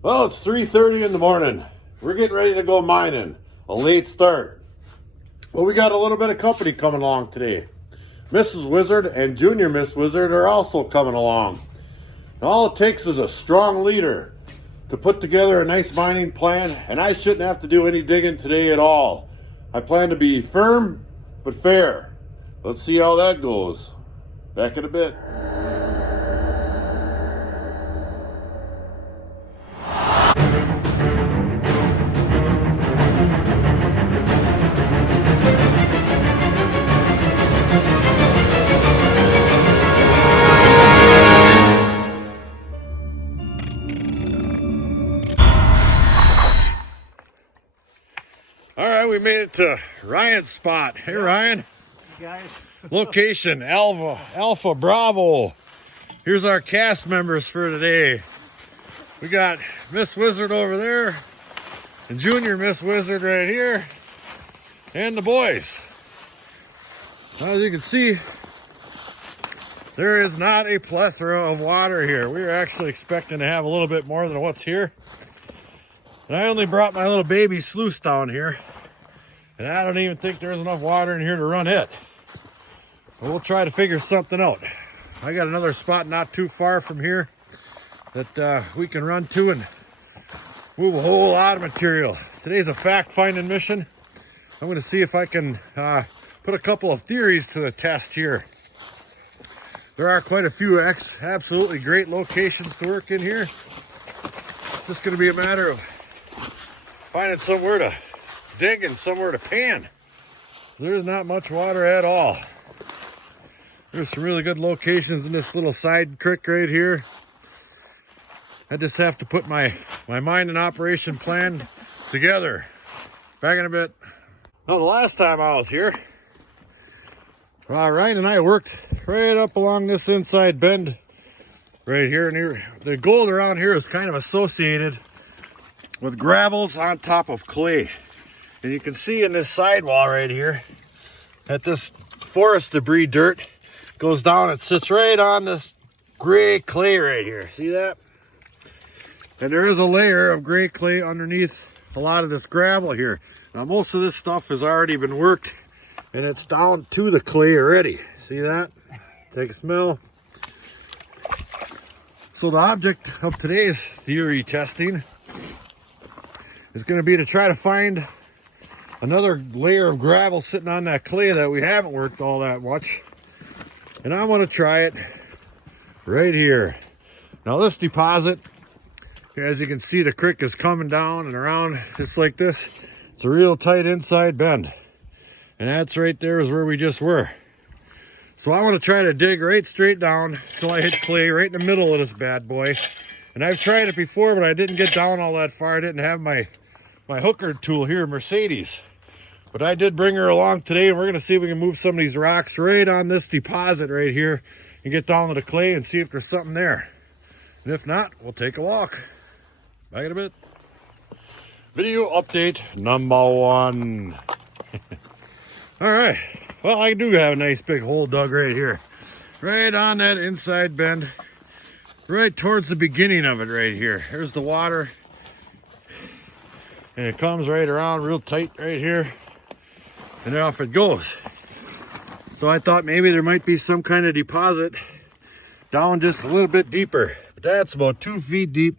Well, it's 3:30 in the morning. We're getting ready to go mining. A late start. But we got a little bit of company coming along today. Mrs. Wizard and Junior Miss Wizard are also coming along. All it takes is a strong leader to put together a nice mining plan, and I shouldn't have to do any digging today at all. I plan to be firm but fair. Let's see how that goes. Back in a bit. All right, we made it to Ryan's spot. Hey, Ryan. Hey guys. Location, Alpha Bravo. Here's our cast members for today. We got Miss Wizard over there and Junior Miss Wizard right here and the boys. As you can see, there is not a plethora of water here. We were actually expecting to have a little bit more than what's here. And I only brought my little baby Sluice down here. And I don't even think there's enough water in here to run it. But we'll try to figure something out. I got another spot not too far from here that we can run to and move a whole lot of material. Today's a fact-finding mission. I'm going to see if I can put a couple of theories to the test here. There are quite a few absolutely great locations to work in here. It's just going to be a matter of finding somewhere to dig and somewhere to pan. There's not much water at all. There's some really good locations in this little side creek right here. I just have to put my mining operation plan together. Back in a bit. Now, the last time I was here, Ryan and I worked right up along this inside bend right here. And here, the gold around here is kind of associated with gravels on top of clay. And you can see in this sidewall right here that this forest debris dirt goes down and sits right on this gray clay right here. See that? And there is a layer of gray clay underneath a lot of this gravel here. Now most of this stuff has already been worked and it's down to the clay already. See that? Take a smell. So the object of today's theory testing is going to be to try to find another layer of gravel sitting on that clay that we haven't worked all that much. And I want to try it right here. Now this deposit, as you can see, the creek is coming down and around just like this. It's a real tight inside bend. And that's right there is where we just were. So I want to try to dig right straight down till I hit clay right in the middle of this bad boy. And I've tried it before, but I didn't get down all that far. I didn't have my hooker tool here, Mercedes. But I did bring her along today, and we're going to see if we can move some of these rocks right on this deposit right here and get down to the clay and see if there's something there. And if not, we'll take a walk. Back in a bit. Video update number 1. All right. Well, I do have a nice big hole dug right here. Right on that inside bend. Right towards the beginning of it right here. Here's the water. And it comes right around real tight right here. And off it goes. So I thought maybe there might be some kind of deposit down just a little bit deeper. But that's about 2 feet deep.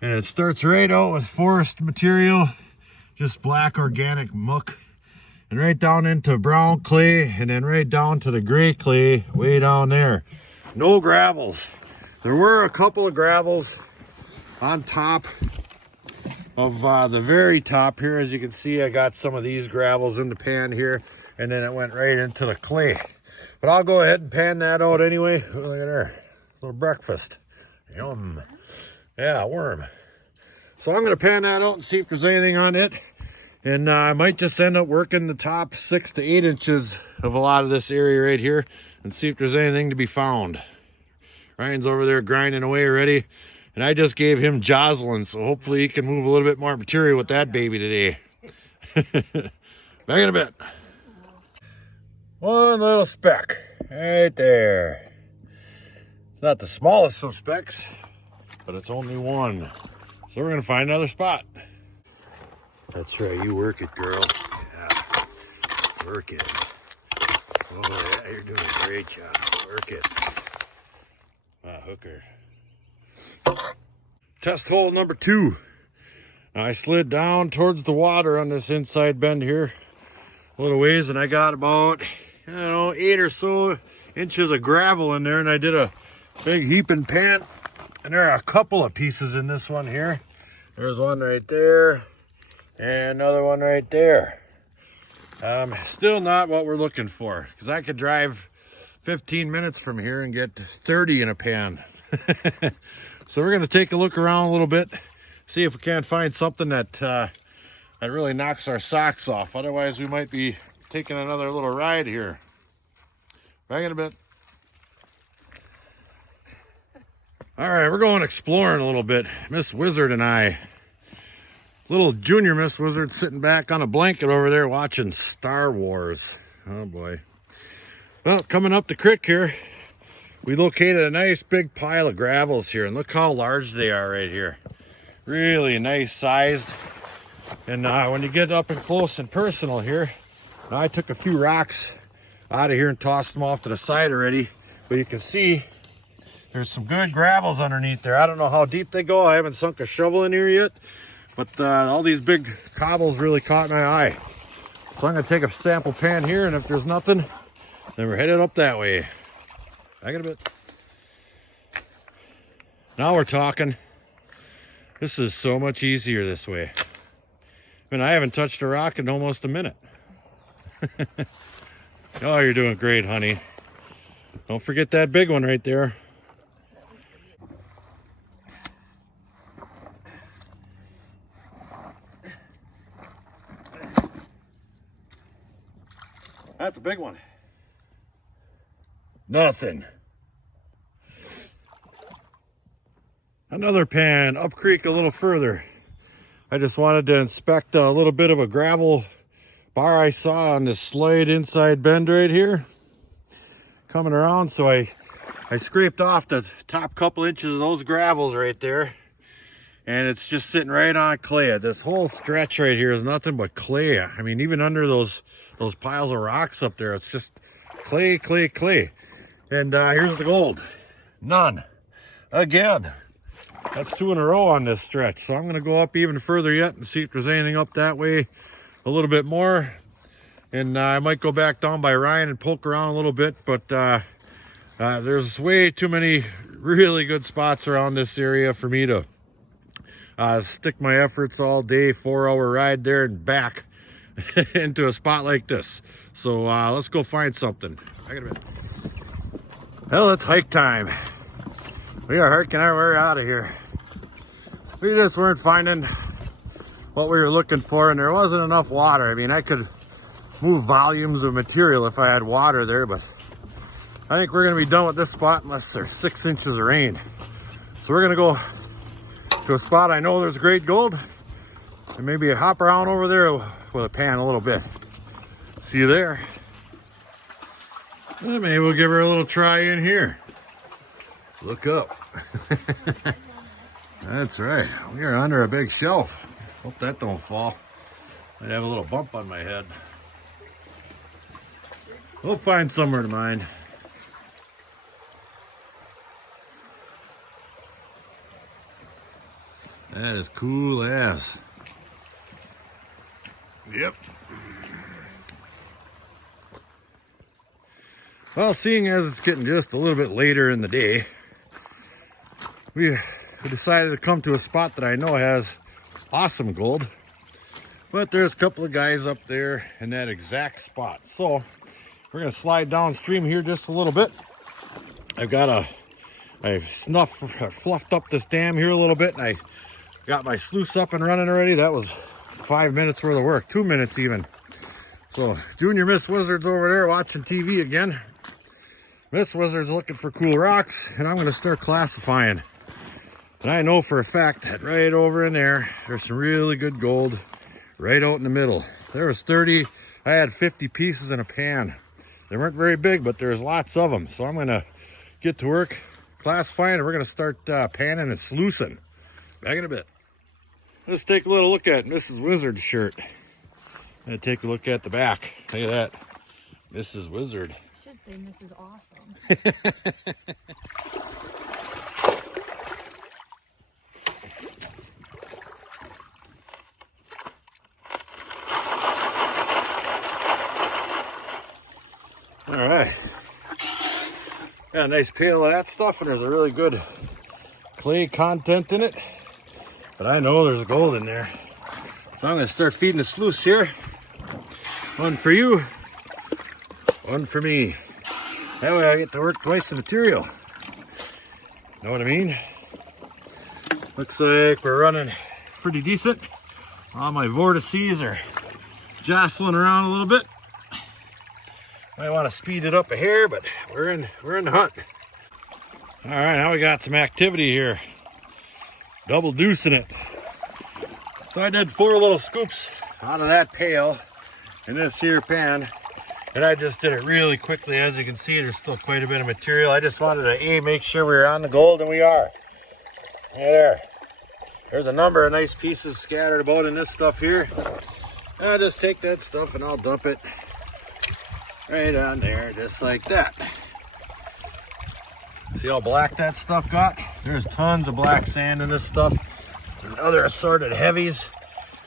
And it starts right out with forest material. Just black organic muck. And right down into brown clay. And then right down to the gray clay way down there. No gravels. There were a couple of gravels on top of the very top here. As you can see, I got some of these gravels in the pan here, and then it went right into the clay. But I'll go ahead and pan that out anyway. Look at her, little breakfast. Yum. Yeah, worm. So I'm going to pan that out and see if there's anything on it. And I might just end up working the top 6 to 8 inches of a lot of this area right here and see if there's anything to be found. Ryan's over there grinding away already. And I just gave him Jocelyn, so hopefully he can move a little bit more material with that baby today. Back in a bit. One little speck right there. It's not the smallest of specks, but it's only one. So we're gonna find another spot. That's right, you work it, girl. Yeah, work it. Oh yeah, you're doing a great job. Work it. Ah, hooker. Test hole number 2. Now I slid down towards the water on this inside bend here a little ways, and I got about, 8 or so inches of gravel in there, and I did a big heaping pan, and there are a couple of pieces in this one here. There's one right there and another one right there. Still not what we're looking for, because I could drive 15 minutes from here and get 30 in a pan. So we're going to take a look around a little bit, see if we can't find something that really knocks our socks off. Otherwise, we might be taking another little ride here. Back in a bit. All right, we're going exploring a little bit. Miss Wizard and I. Little junior Miss Wizard sitting back on a blanket over there watching Star Wars. Oh boy. Well, coming up the creek here, we located a nice big pile of gravels here, and look how large they are right here. Really nice sized. And when you get up and close and personal here, I took a few rocks out of here and tossed them off to the side already. But you can see there's some good gravels underneath there. I don't know how deep they go. I haven't sunk a shovel in here yet. But all these big cobbles really caught my eye. So I'm going to take a sample pan here, and if there's nothing, then we're headed up that way. Back in a bit. Now we're talking. This is so much easier this way. I mean, I haven't touched a rock in almost a minute. Oh, you're doing great, honey. Don't forget that big one right there. That's a big one. Nothing. Another pan up creek a little further. I just wanted to inspect a little bit of a gravel bar I saw on this slide inside bend right here. Coming around, so I scraped off the top couple inches of those gravels right there. And it's just sitting right on clay. This whole stretch right here is nothing but clay. I mean, even under those piles of rocks up there, it's just clay, clay, clay. And here's the gold. None. Again. That's 2 in a row on this stretch. So I'm going to go up even further yet and see if there's anything up that way a little bit more. And I might go back down by Ryan and poke around a little bit. But there's way too many really good spots around this area for me to stick my efforts all day, 4-hour ride there and back into a spot like this. So let's go find something. I got a bit. Well, it's hike time. We are hiking our way out of here. We just weren't finding what we were looking for, and there wasn't enough water. I mean, I could move volumes of material if I had water there, but I think we're going to be done with this spot unless there's 6 inches of rain. So we're going to go to a spot I know there's great gold, and maybe hop around over there with a pan a little bit. See you there. And maybe we'll give her a little try in here. Look up. That's right. We are under a big shelf. Hope that don't fall. Might have a little bump on my head. We'll find somewhere to mine. That is cool as. Yep. Well, seeing as it's getting just a little bit later in the day, we decided to come to a spot that I know has awesome gold. But there's a couple of guys up there in that exact spot. So we're going to slide downstream here just a little bit. I've fluffed up this dam here a little bit, and I got my sluice up and running already. That was 5 minutes worth of work, 2 minutes even. So Junior Miss Wizard's over there watching TV again. Miss Wizard's looking for cool rocks, and I'm going to start classifying. And I know for a fact that right over in there, there's some really good gold right out in the middle. There was 30, I had 50 pieces in a pan. They weren't very big, but there's lots of them. So I'm going to get to work classifying, and we're going to start panning and sluicing. Back in a bit. Let's take a little look at Mrs. Wizard's shirt. And take a look at the back. Look at that. Mrs. Wizard. Should say Mrs. Awesome. All right. Got a nice pail of that stuff, and there's a really good clay content in it. But I know there's gold in there. So I'm going to start feeding the sluice here. One for you, one for me. That way I get to work twice the material. Know what I mean? Looks like we're running pretty decent. All my vortices are jostling around a little bit. Might want to speed it up a hair, but we're in the hunt. All right, now we got some activity here. Double deucing it. So I did 4 little scoops out of that pail in this here pan, and I just did it really quickly. As you can see, there's still quite a bit of material. I just wanted to make sure we were on the gold, and we are. There. There's a number of nice pieces scattered about in this stuff here. I'll just take that stuff and I'll dump it right on there, just like that. See how black that stuff got? There's tons of black sand in this stuff and other assorted heavies.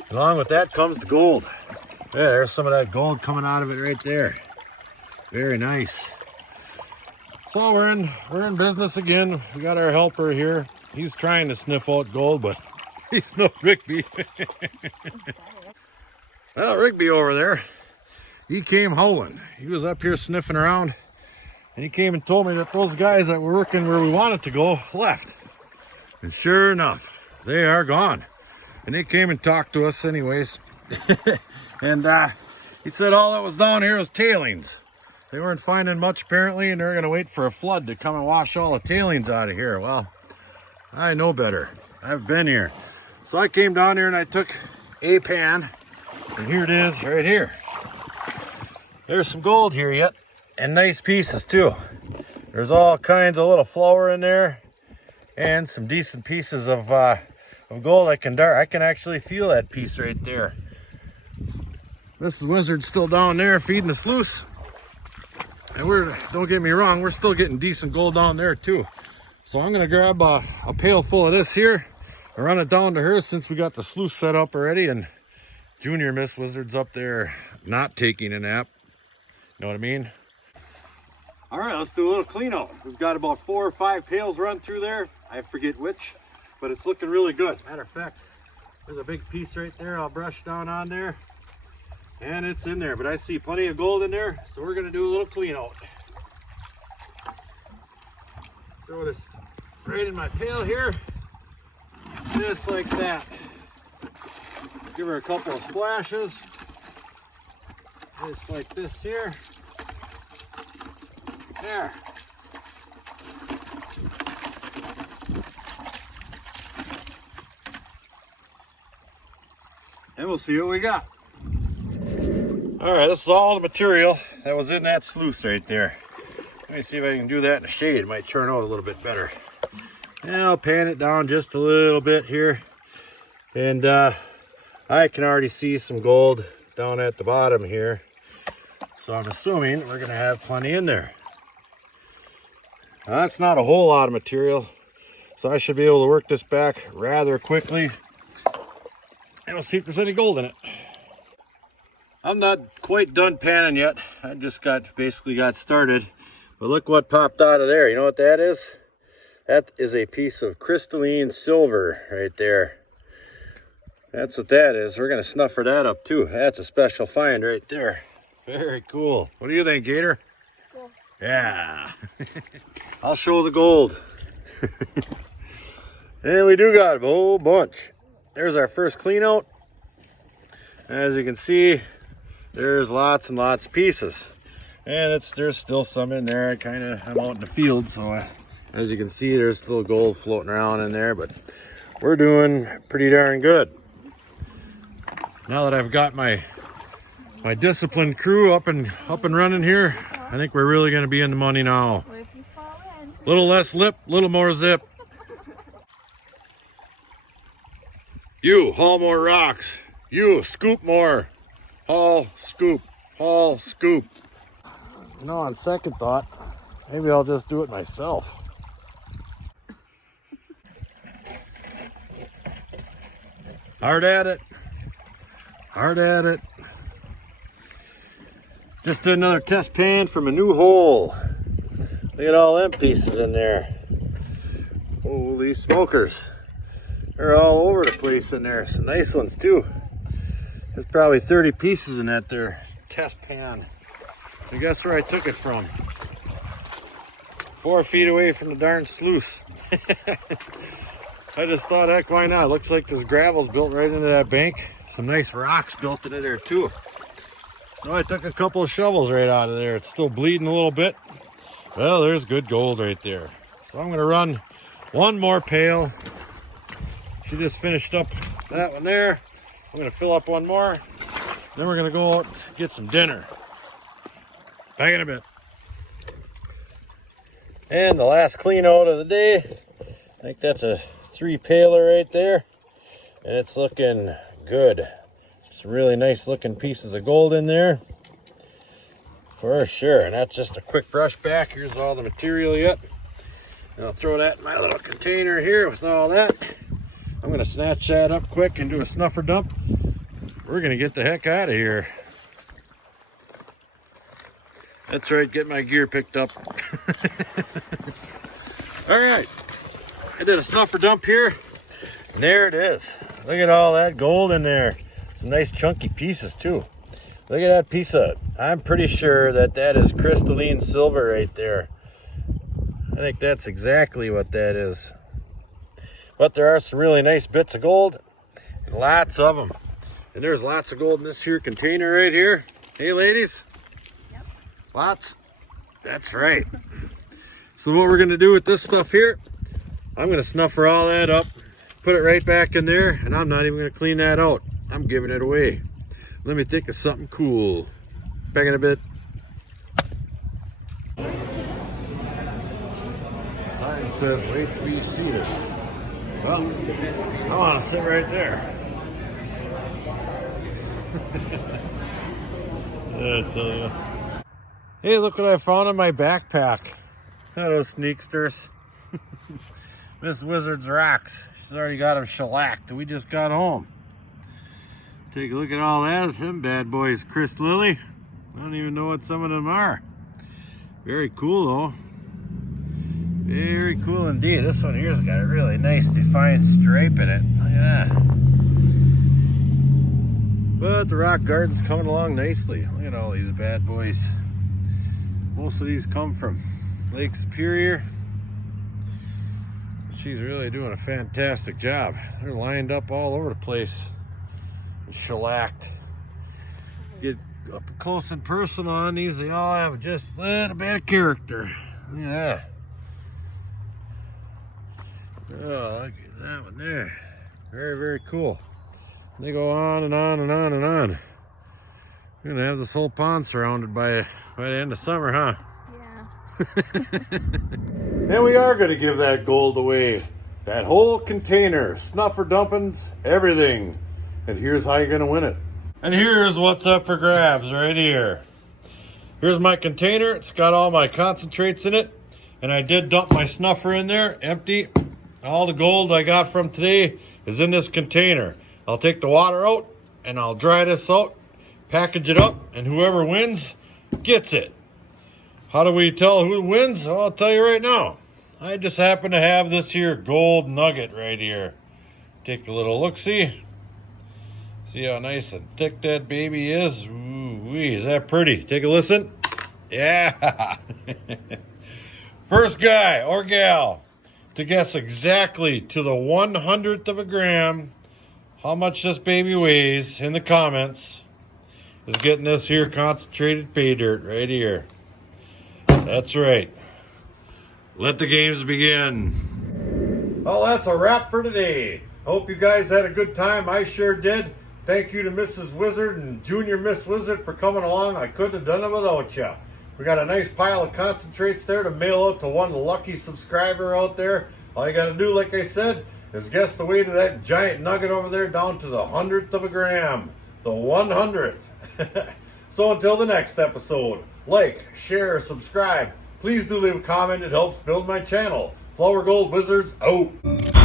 Along with that comes the gold. Yeah, there's some of that gold coming out of it right there. Very nice. So we're in business again. We got our helper here. He's trying to sniff out gold, but he's no Rigby. Well, Rigby over there, he came howling. He was up here sniffing around, and he came and told me that those guys that were working where we wanted to go left. And sure enough, they are gone. And they came and talked to us anyways. And he said all that was down here was tailings. They weren't finding much apparently, and they're going to wait for a flood to come and wash all the tailings out of here. Well, I know better. I've been here. So I came down here and I took a pan, and here it is right here. There's some gold here yet, and nice pieces too. There's all kinds of little flour in there, and some decent pieces of gold. I can actually feel that piece right there. Mrs. Wizard's still down there feeding the sluice. And don't get me wrong, we're still getting decent gold down there too. So I'm gonna grab a pail full of this here and run it down to her, since we got the sluice set up already, and Junior Miss Wizard's up there not taking a nap. You know what I mean? All right, let's do a little clean out. We've got about 4 or 5 pails run through there. I forget which, but it's looking really good. Matter of fact, there's a big piece right there. I'll brush down on there. And it's in there, but I see plenty of gold in there, so we're gonna do a little clean out. Throw this right in my pail here, just like that. Give her a couple of splashes, just like this here. There. And we'll see what we got. All right, this is all the material that was in that sluice right there. Let me see if I can do that in the shade. It might turn out a little bit better. And I'll pan it down just a little bit here. And I can already see some gold down at the bottom here. So I'm assuming we're gonna have plenty in there. Now, that's not a whole lot of material, so I should be able to work this back rather quickly. And we'll see if there's any gold in it. I'm not quite done panning yet. I just basically got started. But look what popped out of there. You know what that is? That is a piece of crystalline silver right there. That's what that is. We're gonna snuffer that up too. That's a special find right there. Very cool. What do you think, Gator? Cool. Yeah. I'll show the gold. And we do got a whole bunch. There's our first clean out. As you can see, there's lots and lots of pieces, and there's still some in there. I'm out in the field, so as you can see, there's still gold floating around in there, but we're doing pretty darn good. Now that I've got my disciplined crew up and running here, I think we're really going to be in the money now. What if you fall in? Little less lip, little more zip. You, haul more rocks. You, scoop more. Haul, scoop, haul, scoop. You know, on second thought, maybe I'll just do it myself. Hard at it. Hard at it. Just did another test pan from a new hole. Look at all them pieces in there. Holy smokers. They're all over the place in there. Some nice ones too. There's probably 30 pieces in that there test pan. And guess where I took it from? 4 feet away from the darn sluice. I just thought, heck, why not? Looks like this gravel's built right into that bank. Some nice rocks built into there too. So I took a couple of shovels right out of there. It's still bleeding a little bit. Well, there's good gold right there. So I'm gonna run one more pail. She just finished up that one there. I'm gonna fill up one more. Then we're gonna go out and get some dinner. Back in a bit. And the last clean out of the day. I think that's a 3-paler right there. And it's looking good. Some really nice looking pieces of gold in there. For sure. And that's just a quick brush back. Here's all the material yet. And I'll throw that in my little container here with all that. I'm gonna snatch that up quick and do a snuffer dump. We're gonna get the heck out of here. That's right, get my gear picked up. All right, I did a snuffer dump here. And there it is. Look at all that gold in there. Some nice chunky pieces too. Look at that piece of, I'm pretty sure that that is crystalline silver right there. I think that's exactly what that is. But there are some really nice bits of gold, and lots of them. And there's lots of gold in this here container right here. Hey ladies? Yep. Lots? That's right. So what we're gonna do with this stuff here, I'm gonna snuffer all that up, put it right back in there, and I'm not even gonna clean that out. I'm giving it away. Let me think of something cool. Back in a bit. Sign says wait to be seated. Well, I want to sit right there. I tell you. Hey, look what I found in my backpack. Those sneaksters. Miss Wizard's rocks. She's already got them shellacked. We just got home. Take a look at all that. Them bad boys, Chris Lilly. I don't even know what some of them are. Very cool though. Very cool indeed. This one here's got a really nice defined stripe in it. Look at that. But the rock garden's coming along nicely. Look at all these bad boys. Most of these come from Lake Superior. She's really doing a fantastic job. They're lined up all over the place. And shellacked. Get up close and personal on these. They all have just a little bit of character. Look at that. Oh, look at that one there. Very, very cool. They go on and on and on and on. We're gonna have this whole pond surrounded by the end of summer, huh? Yeah. And we are gonna give that gold away. That whole container, snuffer dumpings, everything. And here's how you're gonna win it. And here's what's up for grabs right here. Here's my container. It's got all my concentrates in it. And I did dump my snuffer in there, empty. All the gold I got from today is in this container. I'll take the water out and I'll dry this out, package it up, and whoever wins gets it. How do we tell who wins? Well, I'll tell you right now. I just happen to have this here gold nugget right here. Take a little look-see. See how nice and thick that baby is? Ooh-wee, is that pretty? Take a listen. Yeah. First guy or gal to guess exactly to the 100th of a gram how much this baby weighs in the comments is getting this here concentrated pay dirt right here. That's right. Let the games begin. Well, that's a wrap for today. Hope you guys had a good time. I sure did. Thank you to Mrs. Wizard and Junior Miss Wizard for coming along. I couldn't have done it without you. We got a nice pile of concentrates there to mail out to one lucky subscriber out there. All you got to do, like I said, is guess the weight of that giant nugget over there down to the 100th of a gram. The 100th. So until the next episode, like, share, subscribe. Please do leave a comment. It helps build my channel. Flourgoldwizards out.